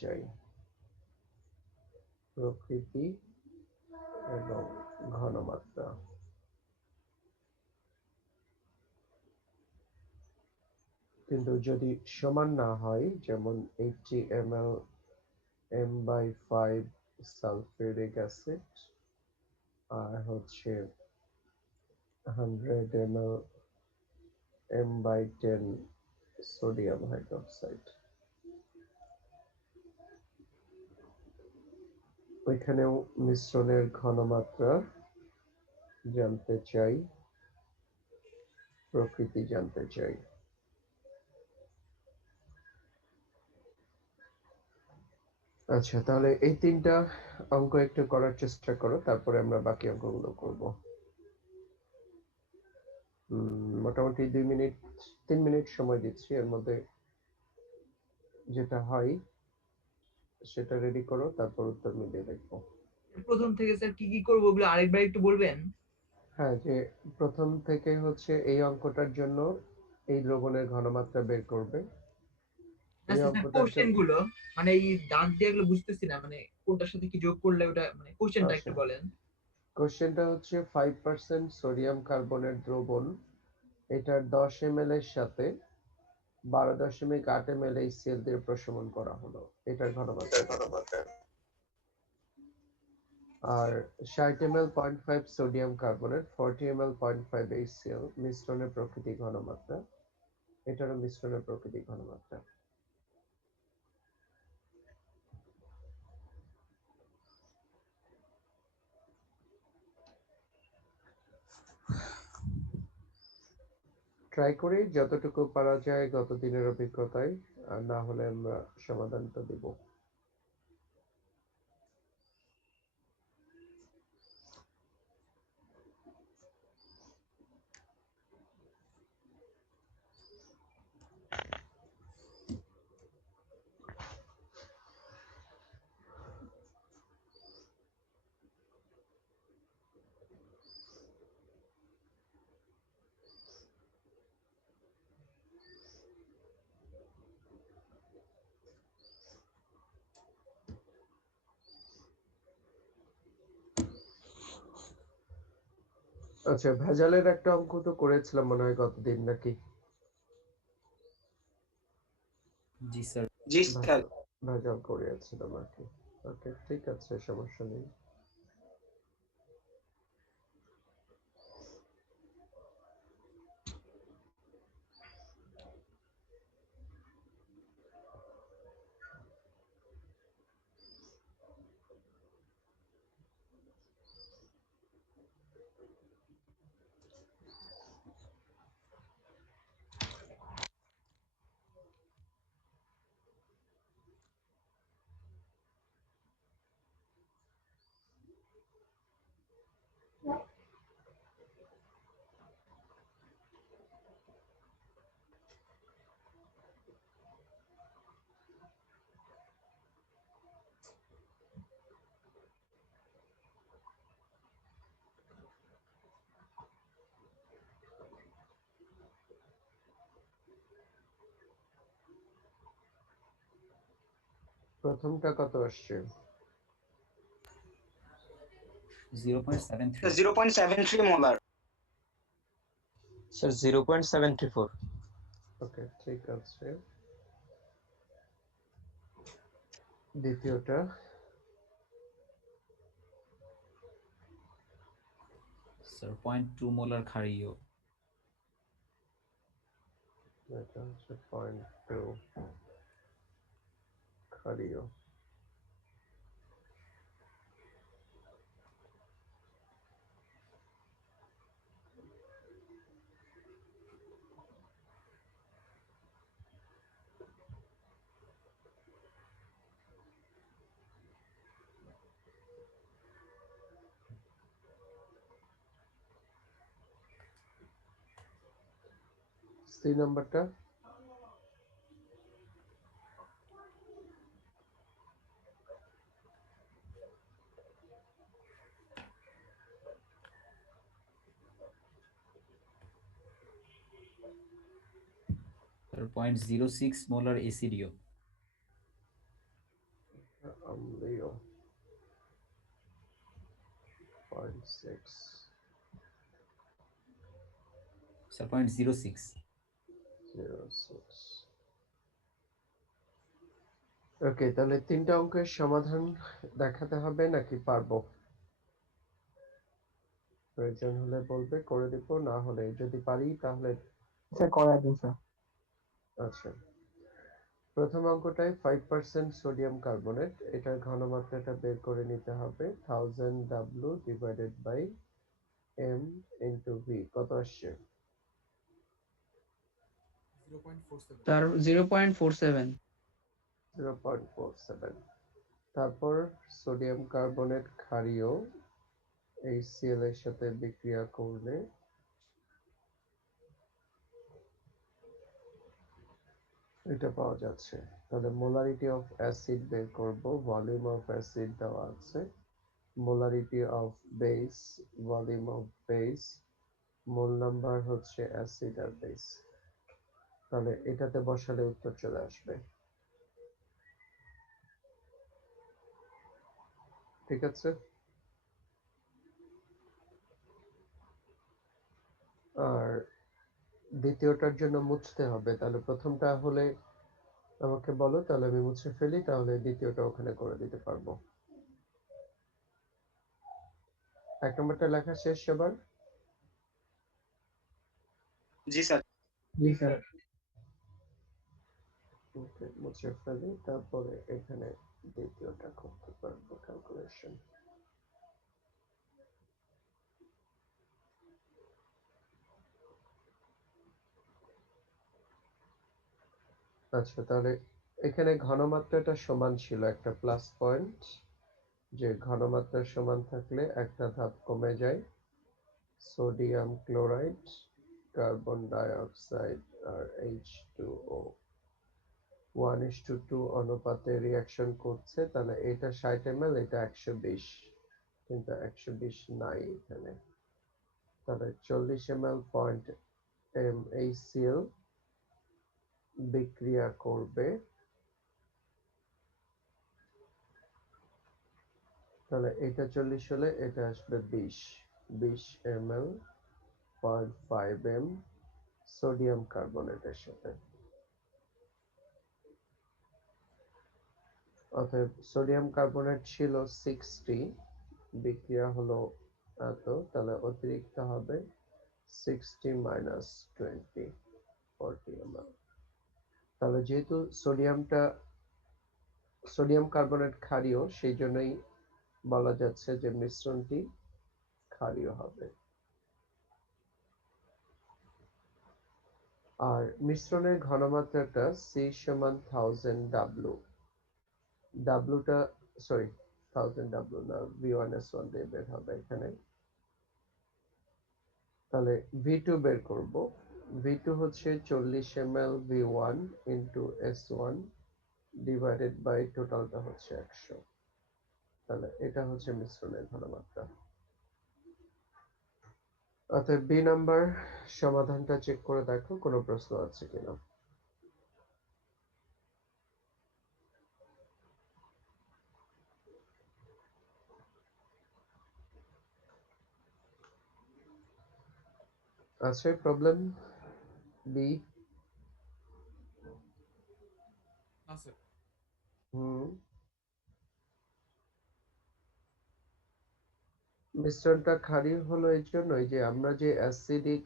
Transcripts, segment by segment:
চাই, প্রকৃতি এবং ঘনমাত্রা। কিন্তু যদি সমান না হয়, যেমন 80 ml m/5 সালফিউরিক অ্যাসিড আর হচ্ছে 100 ml m/10 সোডিয়াম হাইড্রোক্সাইড, ওইখানেও মিশ্রণের ঘনমাত্রা জানতে চাই, প্রকৃতি জানতে চাই। আচ্ছা, তাহলে এই তিনটা অঙ্ক একটু করার চেষ্টা করো, তারপরে আমরা বাকি অঙ্কগুলো করব। মোটামুটি 3 মিনিট সময় দিচ্ছি, এর মধ্যে যেটা হয় সেটা রেডি করো, তারপর উত্তর মিলিয়ে দেখবো। প্রথম থেকে স্যার কি কি করবো ওগুলো আরেকবার একটু বলবেন? হ্যাঁ, যে প্রথম থেকে হচ্ছে এই অঙ্কটার জন্য এই দ্রবণের ঘনমাত্রা বের করবে, এই আচ্ছা স্যার, অঙ্কটার কোশ্চেন জন্য। গুলো মানে এই দাগ দিয়ে এগুলো বুঝতেছি না, মানে কোনটার সাথে কি যোগ করলে ওটা, মানে কোশ্চেনটা আচ্ছা, একটু বলেন। কোশ্চেনটা হচ্ছে 5% সোডিয়াম কার্বনের দ্রবণ, এটার 10 ml এর সাথে 12.8 ml HCl দিয়ে প্রশমন করা হলো, এটার ঘনমাত্রা কত? আর 60 ml 0.5 sodium carbonate, 40 ml 0.5 HCl মিশ্রণের প্রকৃতি ঘনমাত্রা, এটারও মিশ্রণের প্রকৃতি ঘনমাত্রা। ট্রাই করি যতটুকু পারা যায় গত দিনের অভিজ্ঞতায়, আর না হলে আমরা সমাধানটা দিব। আচ্ছা, ভেজালের একটা অঙ্ক তো করেছিলাম মনে হয় গতদিন, নাকি? জি স্যার। জি স্যার। ভেজাল ভেজাল করিয়েছিলাম আর কি। ওকে, ঠিক আছে, সমস্যা নেই। প্রথমটা কত আসছে? 0.73। 0.73 মোলার। স্যার 0.74। ওকে, ঠিক আছে। দ্বিতীয়টা? স্যার 0.2 মোলার ক্ষারীয়। এটা হচ্ছে 0.2 ক্ষারীয়। সি নাম্বারটা? স্যার 0.06 মোলার এসিডিও। অম্লীয় 0.6 স্যার 0.06। 0.6। ওকে, তাহলে তিনটা অঙ্কের সমাধান দেখাতে হবে নাকি পারবো? প্রয়োজন হলে বলবে, করে দিব, না হলে যদি পারি তাহলে। স্যার করা দিন স্যার। আচ্ছা, প্রথম অঙ্কটায় 5% সোডিয়াম কার্বনেট, এটার ঘনমাত্রাটা বের করে নিতে হবে। 1000 W divided by M into V, কত আসছে? স্যার 0.47। 0.47। তারপর সোডিয়াম কার্বনেট ক্ষারীয় HCl এর সাথে বিক্রিয়া করলে এটা পাওয়া যাচ্ছে। তাহলে মোলারিটি অফ অ্যাসিড বের করব, ভলিউম অফ অ্যাসিড দেওয়া আছে, molarity of base, volume of base, mole number হচ্ছে অ্যাসিড আর বেস। তাহলে এটাতে বসালে উত্তর চলে আসবে। ঠিক আছে, আর দ্বিতীয়টার জন্য মুছতে হবে। তাহলে প্রথমটা হলে আমাকে বলো, তাহলে আমি মুছে ফেলি, তাহলে দ্বিতীয়টা ওখানে করে দিতে পারবো। এক নম্বরটা লেখা শেষ সবার? জি স্যার। জি স্যার। ওকে, মুছে ফেলি, তারপরে এখানে দ্বিতীয়টা করতে পারবো ক্যালকুলেশন। আচ্ছা, তাহলে এখানে ঘনমাত্রাটা সমান ছিল, একটা প্লাস পয়েন্ট, যে ঘনমাত্রা সমান থাকলে একটা ধাপ কমে যায়। Sodium chloride, carbon die oxide আর H2O 1:2 অনুপাতে রিয়াকশন করছে। তাহলে এটা 60 ml, এটা 120, কিন্তু 120 নাই এখানে। তাহলে 40 ml পয়েন্ট HCl বিক্রিয়া করবে, তাহলে এটা 40 হলে এটা আসবে 20 ml 0.5 m সোডিয়াম কার্বনেটের সাথে। অতএব সোডিয়াম কার্বনেট ছিল 60, বিক্রিয়া হলো এত, তাহলে অতিরিক্ত হবে 60 মাইনাস 20, 40 ml। তাহলে যেহেতু সোডিয়াম কার্বনেট ক্ষারীয়, সেই জন্যই বলা যাচ্ছে যে মিশ্রণটি ক্ষারীয় হবে। আর মিশ্রণের ঘনমাত্রাটা C সমান 1000 W, ডাব্লুটা সরি 1000 W না, V1S1 দিয়ে বের হবে এখানে। তাহলে V2 বের করব, V2 হচ্ছে 40 ml V1 into S1 divided by টোটালটা হচ্ছে 100। তাহলে এটা হচ্ছে মিশ্রণের ঘনমাত্রা। অতএব বি নাম্বার সমাধানটা চেক করে দেখো কোনো প্রশ্ন আছে কিনা। আছে প্রবলেম? বি? মিশ্রণটা ক্ষারীয় হলো এই জন্যই যে আমরা যে অ্যাসিডিক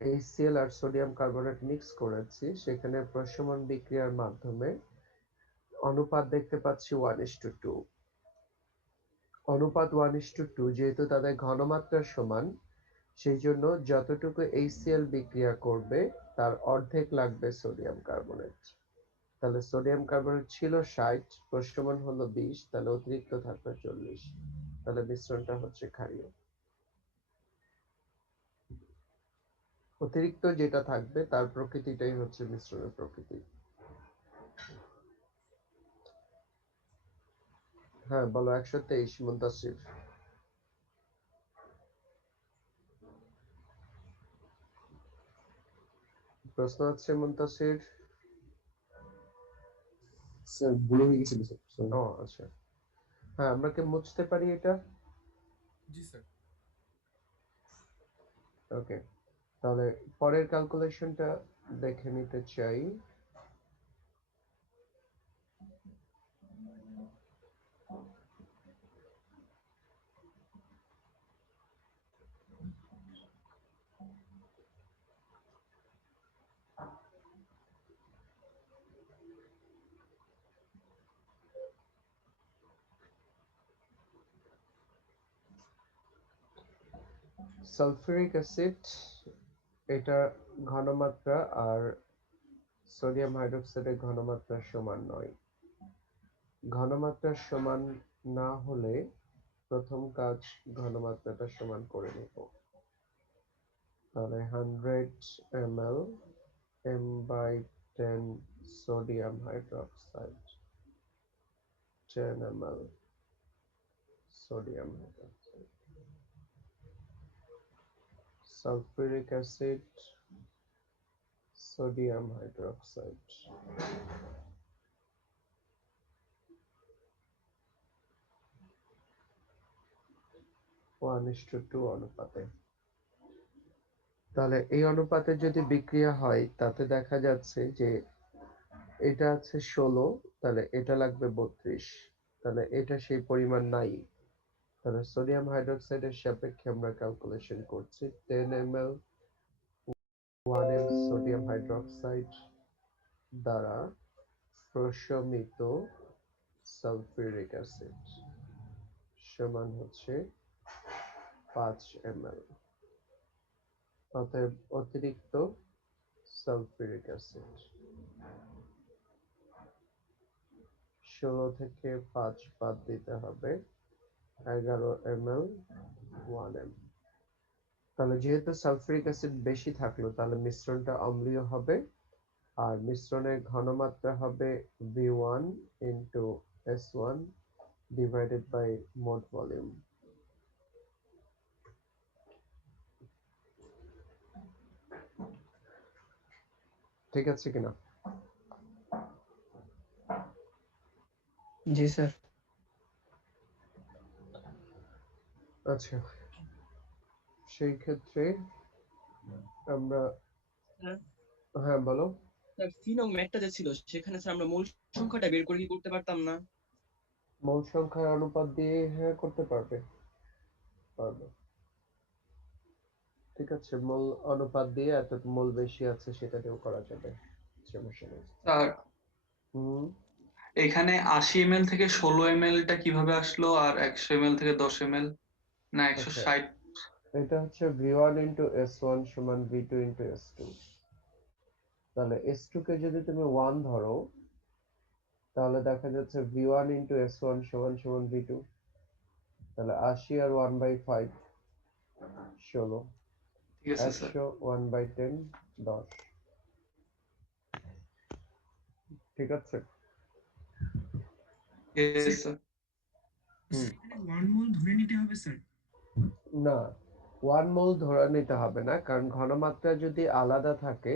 HCl আর সোডিয়াম কার্বনেট মিক্স করেছি, সেখানে প্রশমন বিক্রিয়ার মাধ্যমে অনুপাত দেখতে পাচ্ছি 1:2। অনুপাত 1:2, যেহেতু তাদের ঘনমাত্রা সমান, সেই জন্য যতটুকু HCl বিক্রিয়া করবে তার অর্ধেক লাগবে সোডিয়াম কার্বনেট। তাহলে সোডিয়াম কার্বনেট ছিল 60, প্রশমন হলো 20, তাহলে অতিরিক্ত থাকবে 40। তাহলে মিশ্রণটা হচ্ছে ক্ষারীয়। অতিরিক্ত যেটা থাকবে তার প্রকৃতিটাই হচ্ছে মিশ্রণের প্রকৃতি। হ্যাঁ বলো, 123 মুনতাসির। প্রশ্ন আছে মুনতাসির? স্যার ভুলে গেছিল স্যার। ও আচ্ছা, হ্যাঁ আমরা কি মুছতে পারি এটা? জি স্যার। ওকে, তাহলে পরের ক্যালকুলেশনটা দেখে নিতে চাই। সালফিউরিক অ্যাসিড এটা ঘনমাত্রা আর সোডিয়াম হাইড্রোক্সাইডের ঘনমাত্রা সমান নয়। ঘনমাত্রা সমান না হলে প্রথম কাজ ঘনমাত্রাটা সমান করে নেব। তাহলে 100 ml m/10 sodium hydroxide 10 ml sodium hydroxide, sulphuric acid sodium hydroxide 1:2 অনুপাতে। তাহলে এই অনুপাতে যদি বিক্রিয়া হয় তাতে দেখা যাচ্ছে যে এটা আছে 16, তাহলে এটা লাগবে 32, তাহলে এটা সেই পরিমাণ নাই। তাহলে সোডিয়াম হাইড্রোক্সাইডের সাপেক্ষে আমরা ক্যালকুলেশন করছি 10 ml 1 m সোডিয়াম হাইড্রোক্সাইড দ্বারা প্রশমিত সালফিউরিক অ্যাসিড সমান হচ্ছে 5 ml। অতএব অতিরিক্ত সালফিউরিক অ্যাসিড 16 থেকে 5 বাদ দিতে হবে 11 ml 1 m। তাহলে যেহেতু সালফিউরিক অ্যাসিড বেশি থাকলো তাহলে মিশ্রণটা অম্লীয় হবে, আর মিশ্রণের ঘনমাত্রা হবে V1 into S1 divided by মোট ভলিউম। ঠিক আছে কিনা? জি স্যার। আচ্ছা, সেই ক্ষেত্রে আমরা হ্যাঁ বলো। স্যার সি নং ম্যাথটা যে ছিল সেখানে স্যার আমরা মূল সংখ্যাটা বের করে কি করতে পারতাম না? মূল সংখ্যার অনুপাত দিয়ে হ্যাঁ করতে পারবে। ঠিক আছে, মূল অনুপাত দিয়ে এত মূল বেশি আছে সেটা দিয়েও করা যাবে, সমস্যা নেই। স্যার হুম, এখানে 80 ml থেকে 16 ml টা কিভাবে আসলো, আর 100 ml থেকে 10 ml না 160? এটা হচ্ছে V1 into S1 সমান V2 into S2। তাহলে S2 কে যদি তুমি 1 ধরো তাহলে দেখা যাচ্ছে V1 into S1 সমান সমান V2। তাহলে 80 আর 1/5 16, ঠিক আছে স্যার। 100 1/10 10। ঠিক আছে? Yes sir. এখানে 1 মোল ধরে নিতে হবে স্যার? না, 1 মোল ধরে নিতে হবে না, কারণ ঘনমাত্রা যদি আলাদা থাকে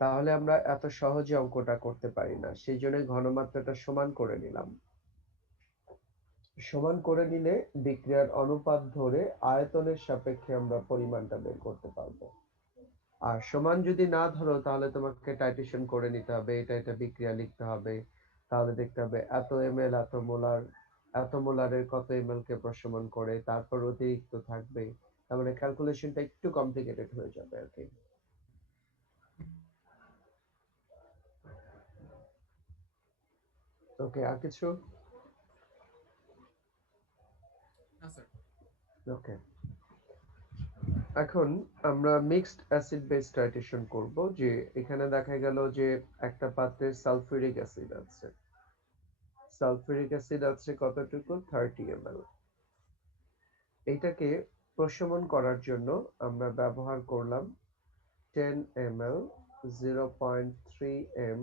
তাহলে আমরা এত সহজে অঙ্কটা করতে পারি না, সেই জন্য ঘনমাত্রাটা সমান করে নিলাম। সমান করে নিলে বিক্রিয়ার অনুপাত ধরে আয়তনের সাপেক্ষে আমরা পরিমাণটা বের করতে পারবো। আর সমান যদি না ধরো তাহলে তোমাকে টাইট্রেশন করে নিতে হবে, এটা বিক্রিয়া লিখতে হবে, তাহলে দেখতে হবে এত ml এত মোলারের কত ml কে প্রশমন করে, তারপর অতিরিক্ত থাকবে, তার মানে ক্যালকুলেশনটা একটু কমপ্লিকেটেড হয়ে যাবে আর কি। ওকে, আর কিছু? না স্যার। ওকে, এখন আমরা মিক্সড অ্যাসিড বেস টাইট্রেশন করব। যে এখানে দেখা গেল যে একটা পাত্রে সালফিউরিক অ্যাসিড আছে, সালফিউরিক অ্যাসিড আছে কতটুকু 30 ml। এইটাকে প্রশমন করার জন্য আমরা ব্যবহার করলাম 10 ml 0.3 m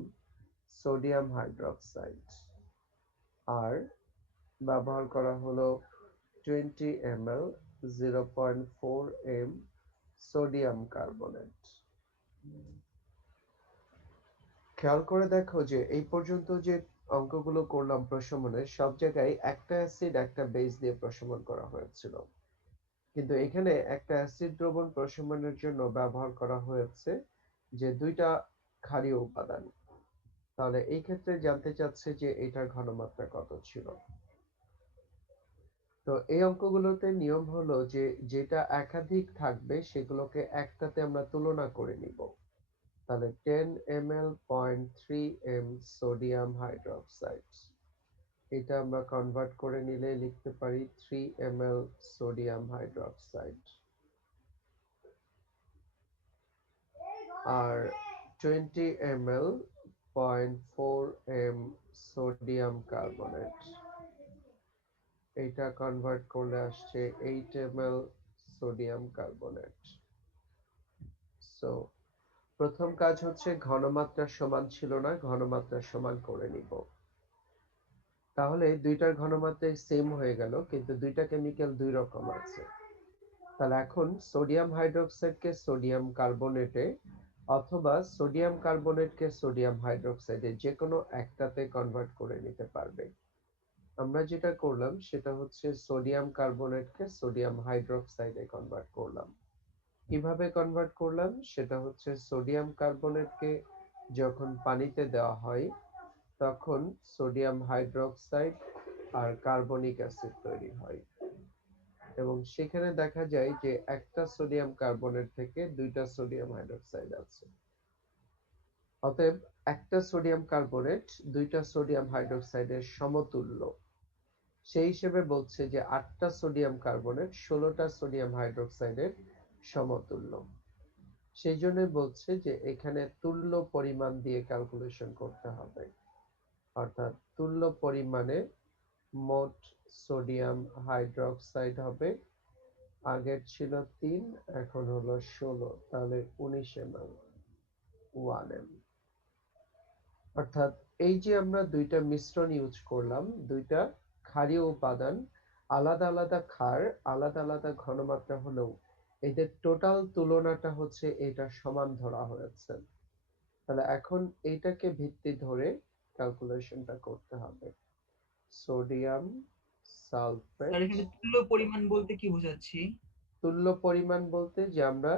সোডিয়াম হাইড্রোক্সাইড, আর ব্যবহার করা হলো 20 ml 0.4 m সোডিয়াম কার্বনেট। খেয়াল করে দেখো যে এই পর্যন্ত যে অঙ্কগুলো করলাম প্রশমনের, সব জায়গায় একটা অ্যাসিড একটা বেস দিয়ে প্রশমন করা হয়েছিল, কিন্তু এখানে একটা অ্যাসিড দ্রবণ প্রশমনের জন্য ব্যবহার করা হয়েছে যে দুইটা ক্ষারীয় উপাদান। তাহলে এই ক্ষেত্রে জানতে চাচ্ছে যে এটার ঘনমাত্রা কত ছিল। তো এই অঙ্কগুলোতে নিয়ম হলো যে যেটা একাধিক থাকবে সেগুলোকে একটাতে আমরা তুলনা করে নিব। তাহলে 10 ml 0.3 m সোডিয়াম হাইড্রোক্সাইড, এটা আমরা কনভার্ট করে নিলে লিখতে পারি 3 ml সোডিয়াম হাইড্রোক্সাইড, আর 20 ml 0.4 m সোডিয়াম কার্বনেট, এটা কনভার্ট করলে আসছে 8 ml সোডিয়াম কার্বনেট। সো প্রথম কাজ হচ্ছে ঘনমাত্রা সমান ছিল না, ঘনমাত্রা সমান করে নিব। তাহলে দুইটার ঘনমাত্রায় সেম হয়ে গেল, কিন্তু দুইটা কেমিক্যাল দুই রকম আছে। তাহলে এখন সোডিয়াম হাইড্রোক্সাইডকে সোডিয়াম কার্বনেটে অথবা সোডিয়াম কার্বনেটকে সোডিয়াম হাইড্রোক্সাইডে যে কোনো একটাতে কনভার্ট করে নিতে পারবে। আমরা যেটা করলাম সেটা হচ্ছে সোডিয়াম কার্বনেটকে সোডিয়াম হাইড্রোক্সাইডে কনভার্ট করলাম। কিভাবে কনভার্ট করলাম সেটা হচ্ছে সোডিয়াম কার্বনেটকে যখন পানিতে দেওয়া হয় তখন সোডিয়াম হাইড্রোক্সাইড আর কার্বনিক অ্যাসিড তৈরি হয়, এবং সেখানে দেখা যায় যে একটা সোডিয়াম কার্বনেট থেকে দুইটা সোডিয়াম হাইড্রোক্সাইড আছে। অতএব একটা সোডিয়াম কার্বনেট দুইটা সোডিয়াম হাইড্রোক্সাইডের সমতুল্য। সেই হিসেবে বলছে যে 8টা সোডিয়াম কার্বনেট 16টা সোডিয়াম হাইড্রোক্সাইডের সমতুল্য। সেই জন্য বলছে যে এখানে তুল্য পরিমাণ দিয়ে ক্যালকুলেশন করতে হবে, অর্থাৎ তুল্য পরিমাণে মোট সোডিয়াম হাইড্রোক্সাইড হবে, আগের ছিল 3 এখন হলো 16, তাহলে 19 ml 1 m। অর্থাৎ এই যে আমরা দুইটা মিশ্রণ ইউজ করলাম, দুইটা ক্ষারীয় উপাদান, আলাদা আলাদা ক্ষার, আলাদা আলাদা ঘনমাত্রা হলেও এদের টোটাল তুলনাটা হচ্ছে এটা সমান ধরা হয়েছে। তাহলে এখন এইটাকে ভিত্তি ধরে ক্যালকুলেশনটা করতে হবে। সোডিয়াম সালফেট, স্যার এখানে তুল্য পরিমাণ বলতে কি বোঝাচ্ছি? তুল্য পরিমাণ বলতে যে আমরা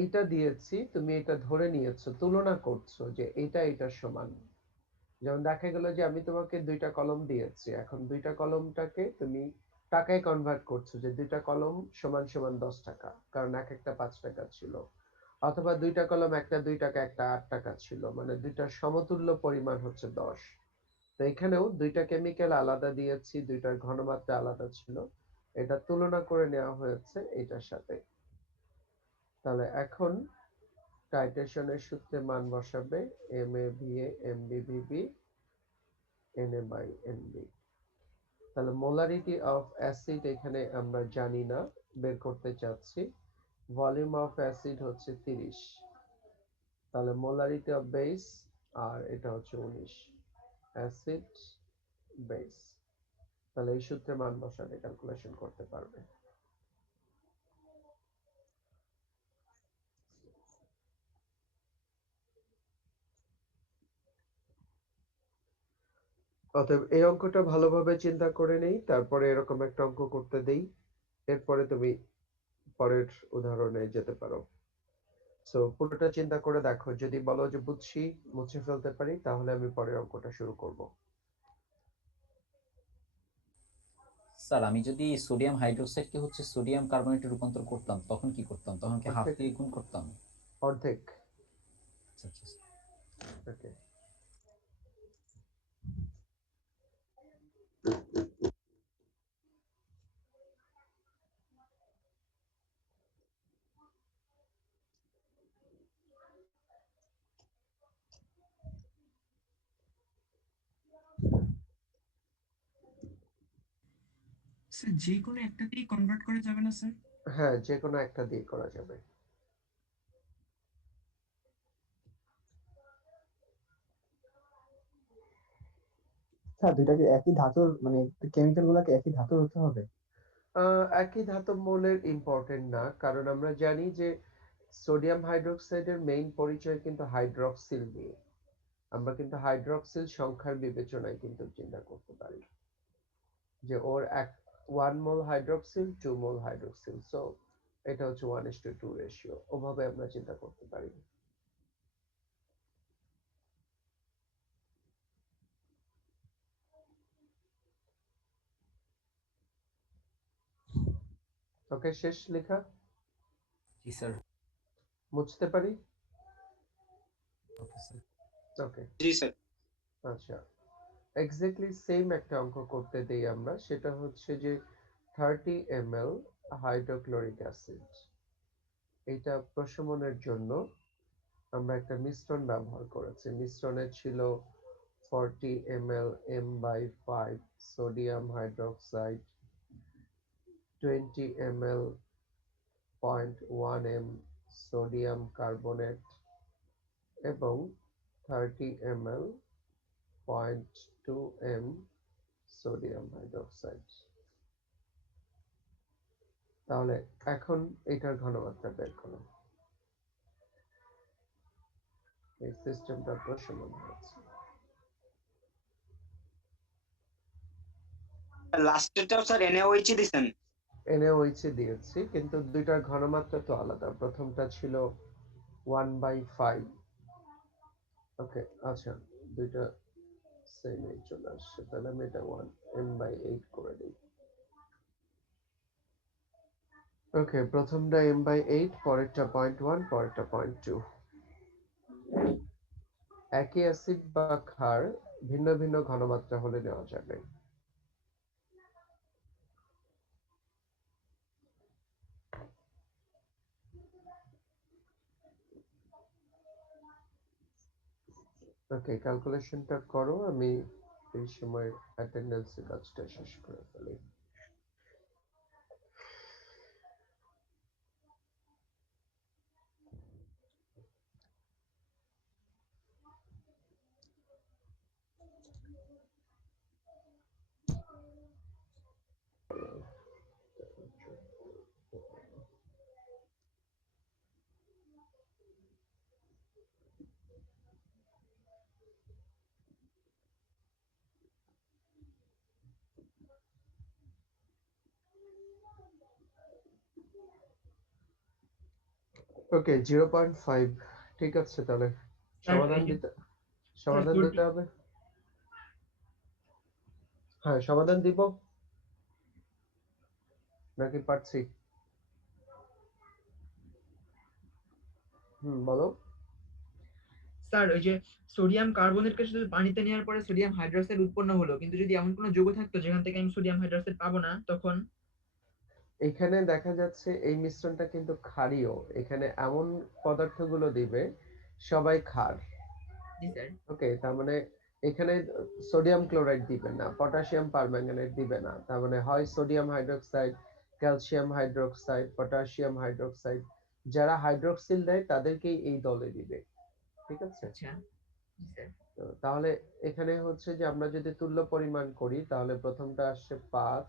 এইটা দিয়েছি, তুমি এটা ধরে নিয়েছো, তুলনা করছো যে এটা এটার সমান। যেমন দেখা গেল যে আমি তোমাকে দুইটা কলম দিয়েছি, এখন দুইটা কলমটাকে তুমি টাকায় কনভার্ট করছো যে দুইটা কলম সমান সমান 10 টাকা, কারণ এক একটা 5 টাকা ছিল, অথবা দুইটা কলম একটা 2 টাকা একটা 8 টাকা ছিল, মানে দুইটার সমতুল্য পরিমাণ হচ্ছে 10। তো এখানেও দুইটা কেমিক্যাল আলাদা দিয়েছি, দুইটার ঘনমাত্রা আলাদা ছিল, এটা তুলনা করে নেওয়া হয়েছে এটার সাথে। তাহলে এখন টাইট্রেশনের সূত্রে মান বসাবে MAVA MBVB NA/NB। তাহলে মোলারিটি অফ অ্যাসিড এখানে আমরা জানি না, বের করতে চাচ্ছি। ভলিউম অফ অ্যাসিড হচ্ছে 30, তাহলে মোলারিটি অফ বেস, আর এটা হচ্ছে 19 অ্যাসিড বেস। তাহলে এই সূত্রে মান বসালে ক্যালকুলেশন করতে পারবে। অতএব এই অঙ্কটা ভালোভাবে চিন্তা করে নেই, তারপরে এরকম একটা অঙ্ক করতে দেই, এরপরে তুমি পরের উদাহরণে যেতে পারো। সো পুরোটা চিন্তা করে দেখো, যদি বলো যে বুঝছি, মুছে ফেলতে পারি, তাহলে আমি পরের অঙ্কটা শুরু করব। স্যার আমি যদি সোডিয়াম হাইড্রোক্সাইডকে হচ্ছে সোডিয়াম কার্বনেটে রূপান্তর করতাম তখন কি করতাম? তখন কি হাফ দিয়ে গুণ করতাম? অর্ধেক। আচ্ছা আচ্ছা। ওকে, স্যার যে কোনো একটাতেই কনভার্ট করা যাবে না স্যার? হ্যাঁ যে কোনো একটা দিয়ে করা যাবে। স্যার দুইটা কি একই ধাতুর, মানে কেমিক্যাল গুলাকে একই ধাতুর হতে হবে? একই ধাতব মৌলের ইম্পর্টেন্ট না, কারণ আমরা জানি যে সোডিয়াম হাইড্রোক্সাইডের মেইন পরিচয় কিন্তু হাইড্রক্সিল দিয়ে। আমরা কিন্তু হাইড্রক্সিল সংখ্যার বিবেচনায় কিন্তু চিন্তা করতে পারি যে ওর 1 মোল হাইড্রক্সিল 2 মোল হাইড্রক্সিল, সো এটা হচ্ছে 1:2 রেশিও, ওভাবে আমরা চিন্তা করতে পারি। ওকে, শেষ লেখা? জি স্যার। মুছতে পারি? Okay sir. ওকে, জি স্যার। আচ্ছা, এক্স্যাক্টলি সেম একটা অঙ্ক করতে দেই আমরা, সেটা হচ্ছে যে 30 ml হাইড্রোক্লোরিক অ্যাসিড, এটা প্রশমনের জন্য আমরা একটা মিশ্রণ ব্যবহার করেছি। মিশ্রণে ছিল 40 ml M/5 sodium hydroxide, 20 ml 0.1 m sodium carbonate এবং 30 ml 0.2 m সোডিয়াম হাইড্রোক্সাইড। তাহলে এখন এটার ঘনমাত্রা বের করো। এই সিস্টেমটা প্রশমন হচ্ছে। লাস্টেরটাও স্যার NaOH দিছেন? NaOH দিয়েছি, কিন্তু দুইটার ঘনমাত্রা তো আলাদা। প্রথমটা ছিল 1/5। ওকে, আচ্ছা, দুইটা সেম এই চলে আসছে, তাহলে আমি এটা 1 m/8 করে দিই। ওকে, প্রথমটা m/8, পরেরটা 0.1, পরেরটা 0.2। একই অ্যাসিড বা ক্ষার ভিন্ন ভিন্ন ঘনমাত্রা হলে নেওয়া যাবে। ওকে, ক্যালকুলেশনটা করো, আমি এই সময় অ্যাটেন্ডেন্সের কাজটা শেষ করে ফেলি। ওকে, 0.5 ঠিক আছে। তাহলে সমাধান দিতে হবে। হ্যাঁ, সমাধান দিব নাকি পারছি? বলো। স্যার ওই যে সোডিয়াম কার্বনেটকে শুধু পানিতে নেওয়ার পরে সোডিয়াম হাইড্রোক্সাইড উৎপন্ন হলো, কিন্তু যদি এমন কোনো যৌগ থাকতো যেখান থেকে আমি সোডিয়াম হাইড্রোক্সাইড পাবো না, তখন? এখানে দেখা যাচ্ছে এই মিশ্রণটা কিন্তু ক্ষারীয়, এখানে এমন পদার্থগুলো দিবে সবাই ক্ষার। জি স্যার। ওকে, তার মানে এখানে সোডিয়াম ক্লোরাইড দিবে না, পটাশিয়াম পারম্যাঙ্গানেট দিবে না, তার মানে হয় sodium hydroxide, calcium hydroxide, potassium hydroxide, যারা হাইড্রোক্সিল দেয় তাদেরকেই এই দলে দিবে। ঠিক আছে? আচ্ছা, জি স্যার। তাহলে এখানে হচ্ছে যে আমরা যদি তুল্য পরিমাণ করি, তাহলে প্রথমটা আসছে 5,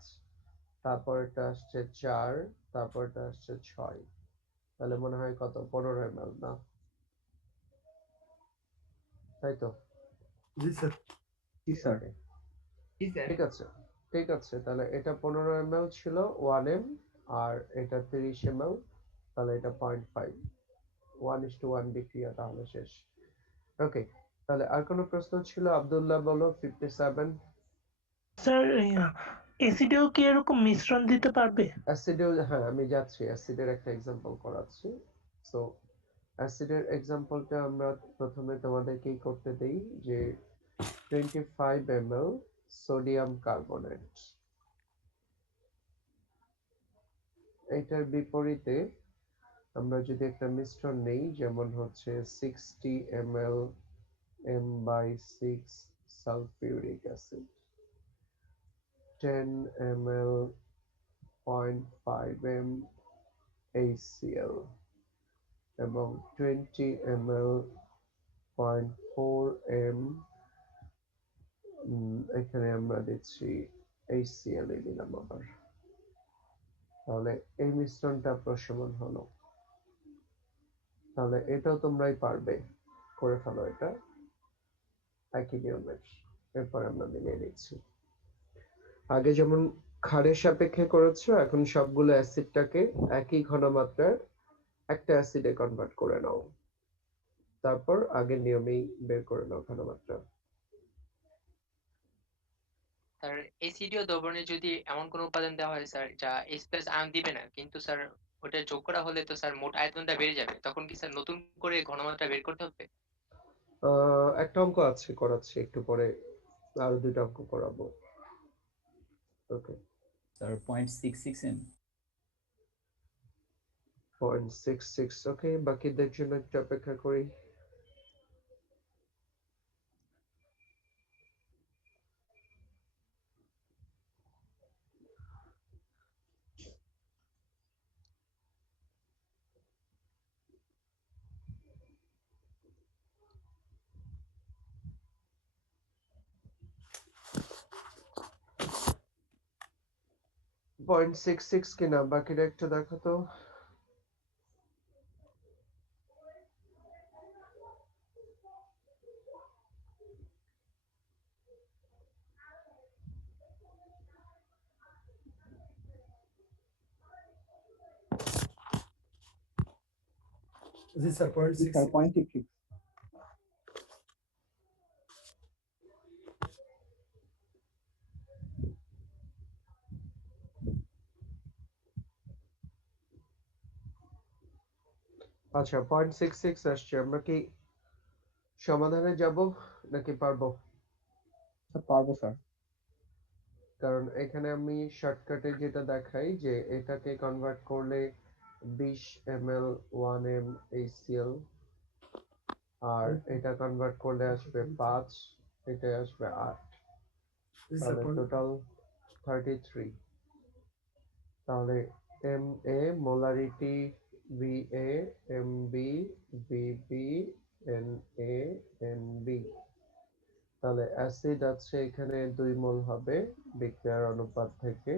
তারপরটা আসছে 4, তারপরটা আসছে 6, তাহলে মনে হয় কত, 15 ml না? তাই তো? জি স্যার। জি স্যার। Okay, জি স্যার। ঠিক আছে, ঠিক আছে। তাহলে এটা 15 ml ছিল 1 m, আর এটা 30 ml, তাহলে এটা 0.5, 1:1 বিক্রিয়া তাহলে শেষ। ওকে, তাহলে আর কোনো প্রশ্ন ছিল? আব্দুল্লাহ বলো, 57। স্যার অ্যাসিডেও কি এরকম মিশ্রণ দিতে পারবে? অ্যাসিডেও, হ্যাঁ আমি যাচ্ছি, অ্যাসিডের একটা এক্সাম্পল করাচ্ছি। সো অ্যাসিডের এক্সাম্পলটা আমরা প্রথমে তোমাদেরকেই করতে দেই যে 25 ml সোডিয়াম কার্বনেট, এটার বিপরীতে আমরা যদি একটা মিশ্রণ নেই, যেমন হচ্ছে 60 ml M/6 sulphuric acid, 10 ml 0.5 m HCl এবং 20 ml 0.4 m, এখানে আমরা দিচ্ছি HCl এ দিলাম আবার। তাহলে এই মিশ্রণটা প্রশমন হলো। তাহলে এটাও তোমরাই পারবে, করে ফেলো এটা। একই নিয়মের। এরপর আমরা মিলিয়ে নিচ্ছি। আগে যেমন ক্ষারের সাপেক্ষে করেছো, এখন সবগুলো অ্যাসিডটাকে একই ঘনমাত্রার একটা অ্যাসিডে কনভার্ট করে নাও, তারপর আগের নিয়মেই বের করে নাও ঘনমাত্রা। স্যার এসিডীয় দ্রবণে যদি এমন কোনো উপাদান দেওয়া হয় স্যার যা H+ আয়ন দিবে না, কিন্তু স্যার ওটা যোগ করা হলে তো স্যার মোট আয়তনটা বেড়ে যাবে, তখন কি স্যার নতুন করে ঘনমাত্রা বের করতে হবে? একটা অঙ্ক আছে, করাচ্ছি একটু পরে, আরো 2টা অঙ্ক করাবো। Okay sir 0.66 m। 0.66, ওকে। বাকিদের জন্য একটু অপেক্ষা করি। পয়েন্ট 66 কিনা, বাকিটা একটু দেখো তো। জি স্যার, পয়েন্ট জি স্যার 0.66। আচ্ছা 0.66 আসছে। আমরা কি সমাধানে যাব নাকি পারবো? স্যার পারবো স্যার। কারণ এখানে আমি শর্টকাটে যেটা দেখাই যে এটাকে কনভার্ট করলে 20 ml 1m HCl, আর এটা কনভার্ট করলে আসবে 5, এটা আসবে 8, তাহলে টোটাল 33। তাহলে MA molarity, VA MB VB NA NB, তাহলে অ্যাসিড আছে এখানে 2 মোল হবে বিক্রিয়ার অনুপাত থেকে,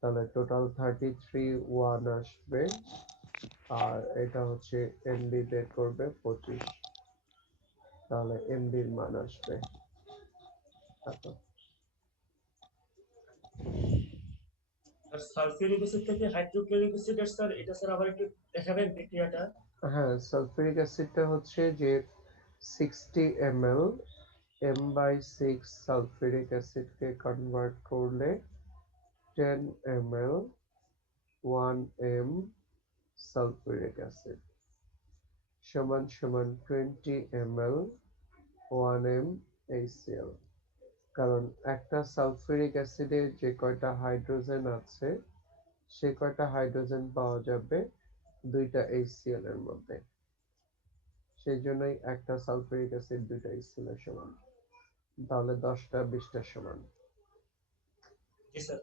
তাহলে টোটাল 33 আসবে, আর এটা হচ্ছে এমবি বের করবে 25, তাহলে এমবির মান আসবে এত। সালফিউরিক অ্যাসিড থেকে হাইড্রোক্লোরিক অ্যাসিড স্যার, এটা স্যার আবার একটু দেখাবেন বিক্রিয়াটা? হ্যাঁ, সালফিউরিক অ্যাসিডটা হচ্ছে যে 60 ml m/6 সালফিউরিক অ্যাসিডকে কনভার্ট করলে 10 ml 1m সালফিউরিক অ্যাসিড সমান সমান 20 ml 1m HCl। কারণ একটা সালফিউরিক অ্যাসিডে যে কয়টা হাইড্রোজেন আছে সে কয়টা হাইড্রোজেন পাওয়া যাবে 2টা HCl এর মধ্যে, সেই জন্যই একটা সালফিউরিক অ্যাসিড 2টা HCl এর সমান, তাহলে 10টা 20টা সমান। জি স্যার।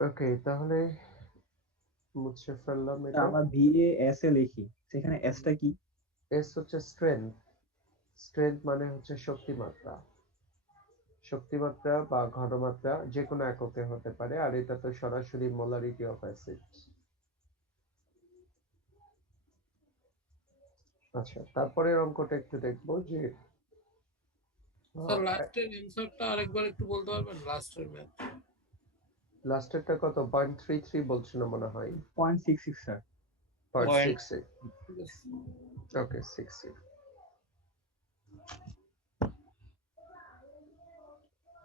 ওকে, তাহলে মুছে ফেললাম এটা। আমরা VAS এ লিখি, সেখানে S টা কি? এস হচ্ছে স্ট্রেংথ। স্ট্রেংথ মানে হচ্ছে শক্তিমাত্রা। শক্তিমাত্রা বা ঘনমাত্রা যে কোনো এককে হতে পারে, আর এটা তো সরাসরি মোলারিটি অফ অ্যাসিড। আচ্ছা, তারপরের অঙ্কটা একটু দেখবো যে স্যার লাস্টের অ্যানসারটা আরেকবার একটু বলতে পারবেন? লাস্টের ম্যাথ লাস্টেরটা কত? 0.33 বলছিল মনে হয়। 0.66 স্যার। 0.66, ওকে 60।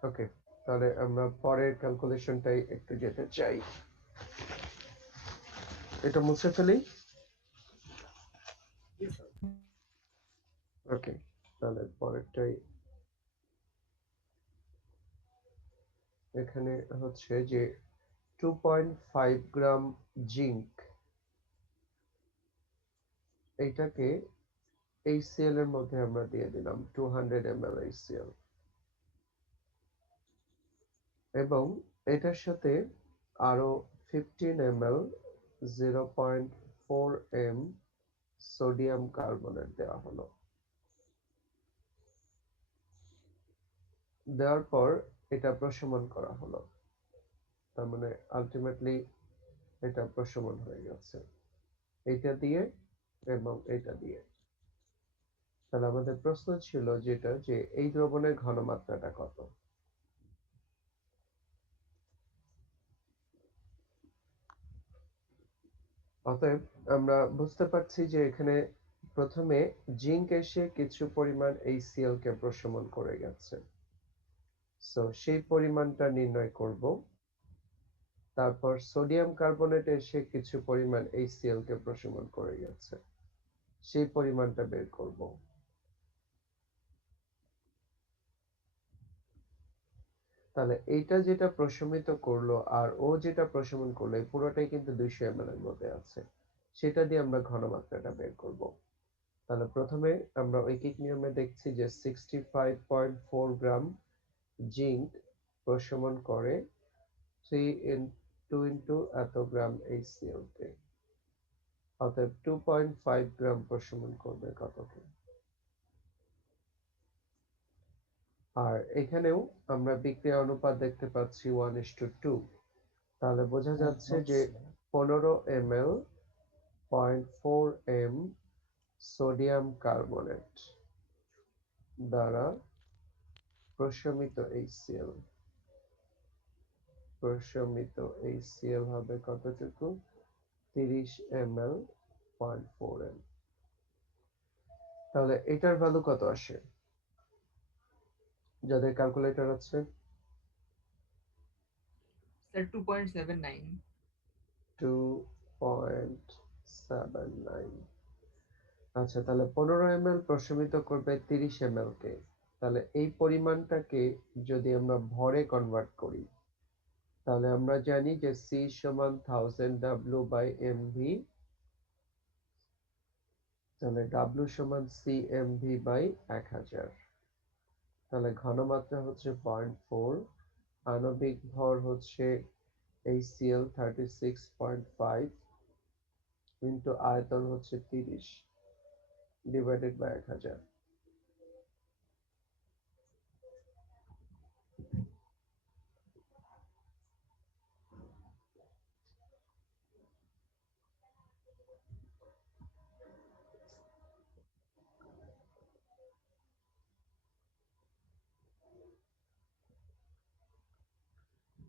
ওকে, তাহলে আমরা পরের ক্যালকুলেশনটাই একটু যেতে চাই। এটা মুছে ফেলি। ওকে, তাহলে পরেরটাই এখানে হচ্ছে যে 2.5 গ্রাম জিঙ্ক, এইটাকে HCl এর মধ্যে আমরা দিয়ে দিলাম 200 ml HCl, এবং এটার সাথে আরো 15 ml 0.4 m সোডিয়াম কার্বনেট দেওয়া হলো। দেওয়ার পর এটা প্রশমন করা হলো, তার মানে আলটিমেটলি এটা প্রশমন হয়ে গেছে এটা দিয়ে এবং এটা দিয়ে। তাহলে আমাদের প্রশ্ন ছিল যেটা যে এই দ্রবণের ঘনমাত্রাটা কত। অতএব আমরা বুঝতে পারছি যে এখানে প্রথমে জিঙ্ক এসে কিছু পরিমাণ HCl কে প্রশমন করে গেছে, সো সেই পরিমাণটা নির্ণয় করব। তারপর সোডিয়াম কার্বনেট এসে কিছু পরিমাণ HCl কে প্রশমন করে গেছে, সেই পরিমাণটা বের করব। তাহলে এইটা যেটা প্রশমিত করলো আর ও যেটা প্রশমন করলো এই পুরোটাই কিন্তু 200 ml এর মধ্যে আছে, সেটা দিয়ে আমরা ঘনমাত্রাটা বের করব। তাহলে প্রথমে আমরা ঐকিক নিয়মে দেখছি যে 65.4 গ্রাম জিঙ্ক প্রশমন করে 2 ইন্টু এত গ্রাম HCl কে, অতএব 2.5 গ্রাম প্রশমন করবে কতকে। আর এখানেও আমরা বিক্রিয়া অনুপাত দেখতে পাচ্ছি 1:2, তাহলে বোঝা যাচ্ছে যে 15 ml 0.4 m সোডিয়াম কার্বনেট দ্বারা প্রশমিত HCl হবে কতটুকু, 30 ml 0.4 m। তাহলে এটার ভ্যালু কত আসে যাদের ক্যালকুলেটর আছে? স্যার 2.79। 2.79। আচ্ছা, তাহলে 15 ml প্রশমিত করবে 30 ml কে, তাহলে এই পরিমাণটাকে যদি আমরা ভরে কনভার্ট করি তাহলে আমরা জানি যে C সমান 1000 W বাই mv, তাহলে W সমান CMV বাই 1000। তাহলে ঘনমাত্রা হচ্ছে 0.4, আণবিক ভর হচ্ছে HCl 36.5 ইন্টু আয়তন হচ্ছে 30 ডিভাইডেড বাই 1000।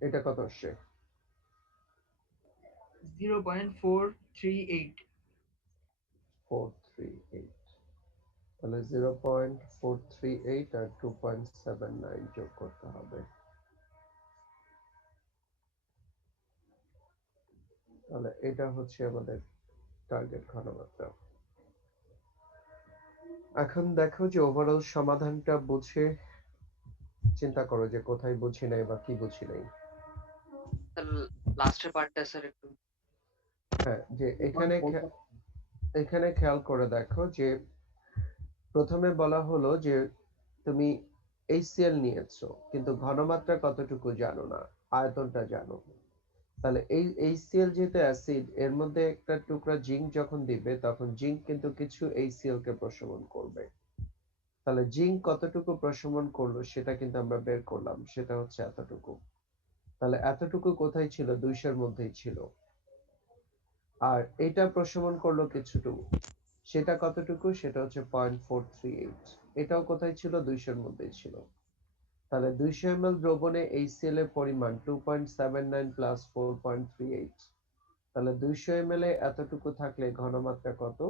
এটা কত আসছে? 0.438। 438, তাহলে 0.438 আর 2.79 যোগ করতে হবে, তাহলে এটা হচ্ছে আমাদের টার্গেট ঘনমাত্রা। এখন দেখো যে ওভারঅল সমাধানটা বুঝে চিন্তা করো যে কোথায় বুঝি নাই বা কি বুঝি নাই। লাস্টের পার্টটা স্যার একটু। হ্যাঁ, যে এখানে খেয়াল করে দেখো যে প্রথমে বলা হলো যে তুমি HCl নিয়েছো কিন্তু ঘনমাত্রা কতটুকু জানো না, আয়তনটা জানো। তাহলে এই HCl যেহেতু অ্যাসিড, এর মধ্যে একটা টুকরা জিঙ্ক যখন দিবে তখন জিঙ্ক কিন্তু কিছু HCl কে প্রশমন করবে। তাহলে জিঙ্ক কতটুকু প্রশমন করলো সেটা কিন্তু আমরা বের করলাম, সেটা হচ্ছে এতটুকু। তাহলে এতটুকু কোথায় ছিল? 200 এর মধ্যেই ছিল। আর এটা প্রশমন করলো কিছুটুকু, সেটা কতটুকু? সেটা হচ্ছে 0.438। এটাও কোথায় ছিল? 200 এর মধ্যেই ছিল। তাহলে 200 ml দ্রবণে HCl এর পরিমাণ 2.79 প্লাস 4.38, তাহলে 200 ml এ এতটুকু থাকলে ঘনমাত্রা কত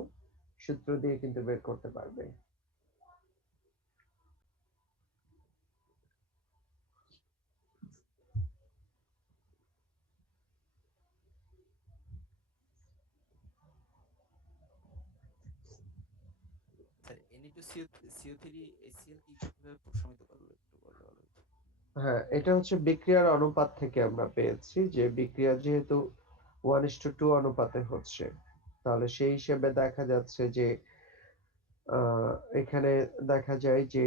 সূত্র দিয়ে কিন্তু বের করতে পারবে। হ্যাঁ, এটা হচ্ছে বিক্রিয়ার অনুপাত থেকে আমরা পেয়েছি যে বিক্রিয়া যেহেতু 1:2 অনুপাতে হচ্ছে, তাহলে সেই হিসেবে দেখা যাচ্ছে যে এখানে দেখা যায় যে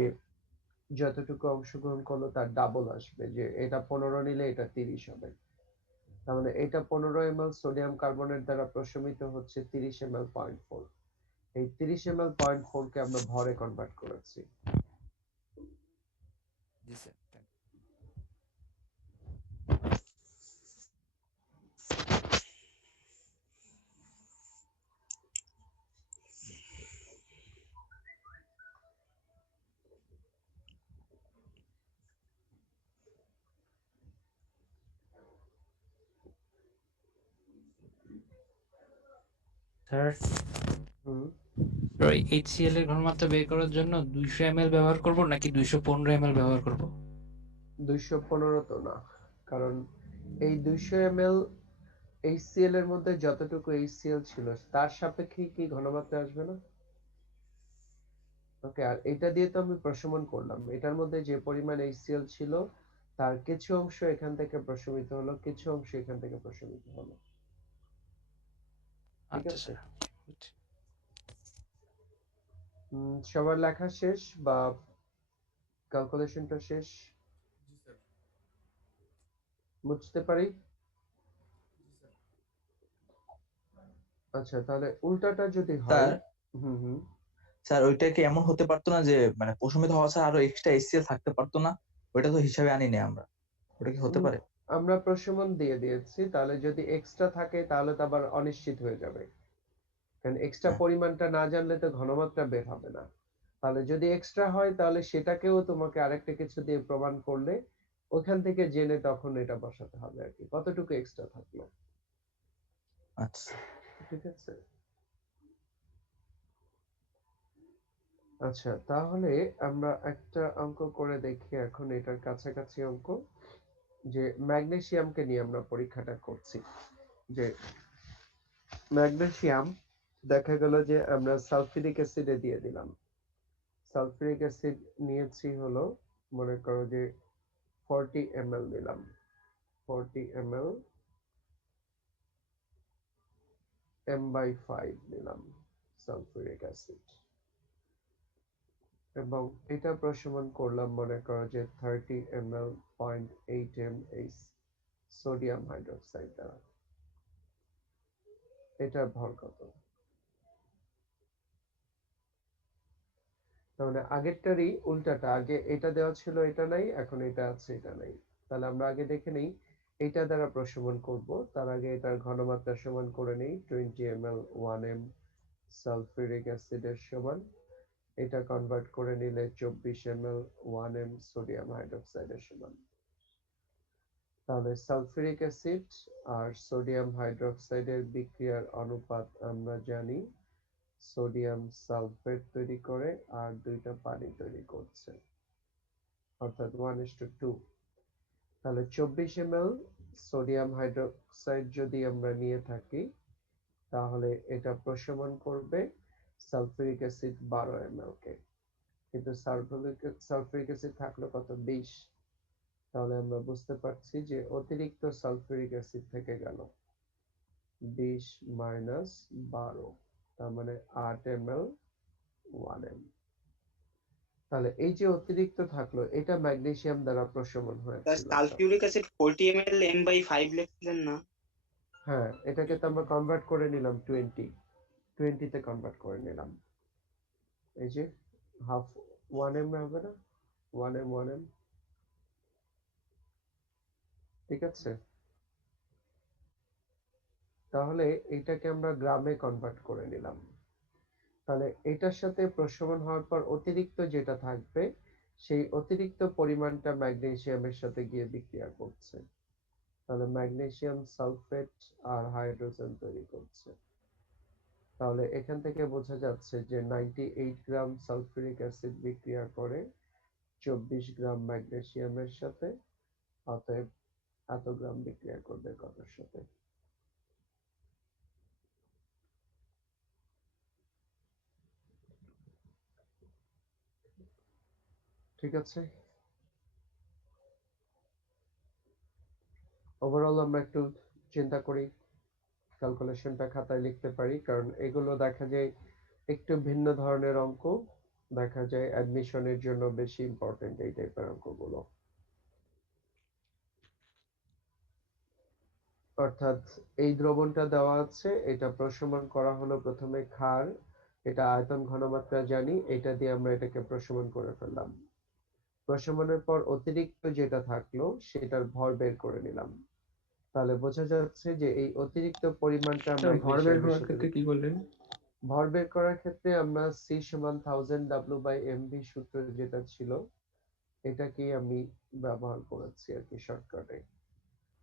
যতটুকু অংশগ্রহণ করলো তার ডাবল আসবে, যে এটা 15 নিলে এটা 30 হবে। তার মানে এটা 15 ml সোডিয়াম কার্বনেট দ্বারা প্রশমিত হচ্ছে 30 ml 0.4। এই 30 ml 0.4 কে আমরা ভরে কনভার্ট করেছি। জি স্যার। স্যার হুম HCl এর ঘনমাত্রা বের করার জন্য 200 ml ব্যবহার করব নাকি 215 ml ব্যবহার করব? 215 তো না, কারণ এই 200 ml HCl এর মধ্যে যতটুকু HCl ছিল তার সাপেক্ষে কি ঘনমাত্রা আসবে না? ওকে, আর এটা দিয়ে তো আমি প্রশমন করলাম, এটার মধ্যে যে পরিমাণ HCl ছিল তার কিছু অংশ এখান থেকে প্রশমিত হলো, কিছু অংশ এখান থেকে প্রশমিত হলো। ঠিক আচ্ছা আছে, স্যার। সবার লেখা শেষ বা ক্যালকুলেশনটা শেষ? বুঝতে পারি? আচ্ছা, তাহলে উল্টাটা যদি হয়। হুম হুম স্যার ওইটা কি এমন হতে পারতো না যে মানে প্রশমিত হওয়া ছাড়া আরো এক্সট্রা HCl থাকতে পারতো না? ওইটা তো হিসাবে আনি না আমরা, ওটা কি হতে পারে? আমরা প্রশমন দিয়ে দিয়েছি, তাহলে যদি এক্সট্রা থাকে তাহলে তো আবার অনিশ্চিত হয়ে যাবে, কারণ এক্সট্রা পরিমাণটা না জানলে তো ঘনমাত্রা বের হবে না। তাহলে যদি এক্সট্রা হয় তাহলে সেটাকেও তোমাকে আরেকটা কিছু দিয়ে প্রমাণ করলে ওখান থেকে জেনে তখন এটা বসাতে হবে আর কি, কতটুকু এক্সট্রা থাকলো। আচ্ছা ঠিক আছে। আচ্ছা, তাহলে আমরা একটা অঙ্ক করে দেখি এখন, এটার কাছাকাছি অঙ্ক, যে ম্যাগনেসিয়ামকে নিয়ে আমরা পরীক্ষাটা করছি। যে ম্যাগনেসিয়াম দেখা গেল যে আমরা সালফিউরিক অ্যাসিডে দিয়ে দিলাম, সালফিউরিক অ্যাসিড নিয়েছি হলো মনে করো যে 40 ml দিলাম, 40 ml m/5 দিলাম সালফিউরিক অ্যাসিড, এবং এটা প্রশমন করলাম মনে করো যে 30 ml 0.8 ml সোডিয়াম হাইড্রোক্সাইড দ্বারা। এটার ভর কত? তাহলে আগেরটারই উল্টাটা, আগে এটা দেওয়া ছিল এটা নাই, এখন এটা আছে এটা নাই। তাহলে আমরা আগে দেখে নেই এটা দ্বারা প্রশমন করব, তার আগে এটার ঘনমাত্রা সমান করে নেই 20 ml 1 m সালফিউরিক অ্যাসিডের সমান, এটা কনভার্ট করে নিলে 24 ml 1 m সোডিয়াম হাইড্রোক্সাইডের সমান। তাহলে সালফিউরিক অ্যাসিড আর সোডিয়াম হাইড্রোক্সাইডের বিক্রিয়ার অনুপাত আমরা জানি, সোডিয়াম সালফেট তৈরি করে আর দুইটা পানি তৈরি করছে, অর্থাৎ 1:2। তাহলে 24 ml সোডিয়াম হাইড্রোক্সাইড যদি আমরা নিয়ে থাকি তাহলে এটা প্রশমন করবে সালফিউরিক অ্যাসিড 12 ml কে, কিন্তু সালফিউরিক অ্যাসিড থাকলো কত? 20। তাহলে আমরা বুঝতে পারছি যে অতিরিক্ত সালফিউরিক অ্যাসিড থেকে গেল 20 মাইনাস 12, তার মানে 8 ml 1 m। তাহলে এই যে অতিরিক্ত থাকলো এটা ম্যাগনেসিয়াম দ্বারা প্রশমন হয়েছিল। সালফিউরিক অ্যাসিড 40 ml m/5 লিখছিলেন না? হ্যাঁ, এটাকে তো আমরা কনভার্ট করে নিলাম 20 তে কনভার্ট করে নিলাম, এই যে হাফ 1 m হবে না, 1 m 1 m। ঠিক আছে, তাহলে এটাকে আমরা গ্রামে কনভার্ট করে নিলাম। তাহলে এটার সাথে প্রশমন হওয়ার পর অতিরিক্ত যেটা থাকবে সেই অতিরিক্ত পরিমাণটা ম্যাগনেসিয়ামের সাথে গিয়ে বিক্রিয়া করছে, তাহলে ম্যাগনেসিয়াম সালফেট আর হাইড্রোজেন তৈরি করছে। তাহলে এখান থেকে বোঝা যাচ্ছে যে 98 গ্রাম সালফিউরিক অ্যাসিড বিক্রিয়া করে 24 গ্রাম ম্যাগনেসিয়ামের সাথে, অতএব এত গ্রাম বিক্রিয়া করবে কতর সাথে? ঠিক আছে, ওভারঅল আমরা একটু চিন্তা করি, ক্যালকুলেশনটা খাতায় লিখতে পারি, কারণ এগুলো দেখা যায় একটু ভিন্ন ধরনের অঙ্ক, দেখা যায় অ্যাডমিশনের জন্য বেশি ইম্পর্টেন্ট এই টাইপের অঙ্কগুলো। অর্থাৎ এই দ্রবণটা দেওয়া আছে, এটা প্রশমন করা হলো প্রথমে ক্ষার, এটা আয়তন ঘনমাত্রা জানি, এটা দিয়ে আমরা এটাকে প্রশমন করে ফেললাম, প্রশমনের পর অতিরিক্ত যেটা থাকলো সেটার ভর বের করে নিলাম। তাহলে বোঝা যাচ্ছে যে এই অতিরিক্ত পরিমাণটা আমরা ভর বের করার ক্ষেত্রে কি করলেন? ভর বের করার ক্ষেত্রে আমরা C সমান 1000 W/mv সূত্র যেটা ছিল এটাকেই আমি ব্যবহার করেছি আর কি শর্টকাটে।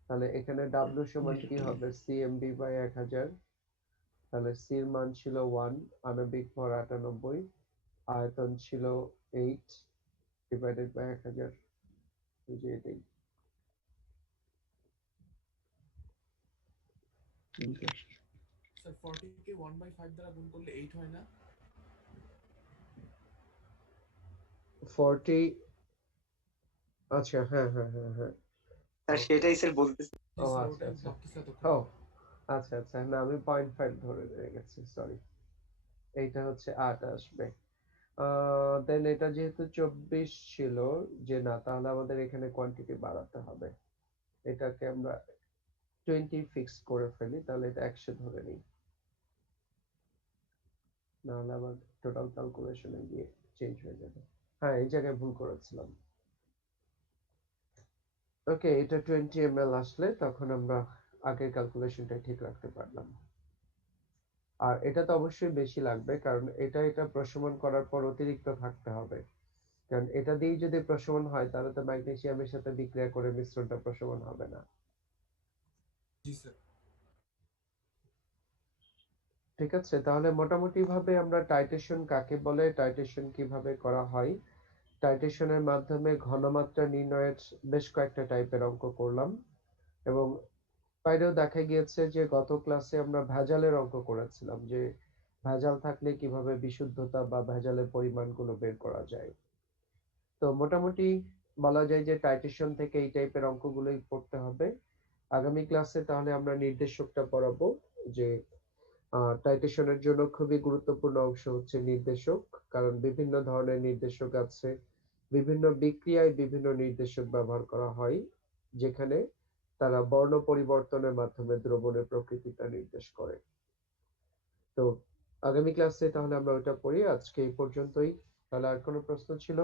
তাহলে এখানে W সমান কি হবে? CMV/1000 তাহলে সির মান ছিল 1, আণবিক ভর 98, আয়তন ছিল 8 ডিভাইডেড বাই 1000, এই যে এটাই। স্যার 40 কে 1/5 দ্বারা গুণ করলে 8 হয় না? 40, আচ্ছা হ্যাঁ হ্যাঁ হ্যাঁ হ্যাঁ স্যার সেটাই স্যার বলতেছি। ও আচ্ছা আচ্ছা ও আচ্ছা আচ্ছা না আমি 0.5 ধরে গেছি, সরি। এইটা হচ্ছে 8 আসবে। দেন এটা যেহেতু 24 ছিল যে না, তাহলে আমাদের এখানে কোয়ান্টিটি বাড়াতে হবে। এটাকে আমরা 20 ফিক্স করে ফেলি, তাহলে এটা 100 ধরে নিই, নাহলে আবার টোটাল ক্যালকুলেশনে গিয়ে চেঞ্জ হয়ে যাবে। হ্যাঁ এই জায়গায় ভুল করেছিলাম। ওকে, এটা 20 ml আসলে তখন আমরা আগের ক্যালকুলেশনটা ঠিক রাখতে পারলাম। আর এটা তো অবশ্যই বেশি লাগবে, কারণ এটা প্রশমন করার পর অতিরিক্ত থাকতে হবে, কারণ এটা দিয়েই যদি প্রশমন হয় তাহলে তো ম্যাগনেসিয়ামের সাথে বিক্রিয়া করে মিশ্রণটা প্রশমন হবে না। জি স্যার। ঠিক আছে, তাহলে মোটামুটি ভাবে আমরা টাইট্রেশন কাকে বলে, টাইট্রেশন কিভাবে করা হয়, টাইট্রেশনের মাধ্যমে ঘনমাত্রা নির্ণয়ের বেশ কয়েকটা টাইপের অঙ্ক করলাম, এবং বাইরেও দেখা গিয়েছে যে গত ক্লাসে আমরা ভেজালের অঙ্ক করেছিলাম, যে ভেজাল থাকলে কিভাবে বিশুদ্ধতা বা ভেজালের পরিমাণগুলো বের করা যায়। তো মোটামুটি বলা যায় যে টাইট্রেশন থেকে এই টাইপের অঙ্কগুলোই পড়তে হবে। আগামী ক্লাসে তাহলে আমরা নির্দেশকটা পড়াবো, যে টাইট্রেশনের জন্য খুবই গুরুত্বপূর্ণ অংশ হচ্ছে নির্দেশক, কারণ বিভিন্ন ধরনের নির্দেশক আছে, বিভিন্ন বিক্রিয়ায় বিভিন্ন নির্দেশক ব্যবহার করা হয়, যেখানে তারা বর্ণ পরিবর্তনের মাধ্যমে দ্রবণের প্রকৃতিটা নির্দেশ করে। তো আগামী ক্লাসে তাহলে আমরা ওইটা পড়ি। আজকে এই পর্যন্তই। তাহলে আর কোনো প্রশ্ন ছিল?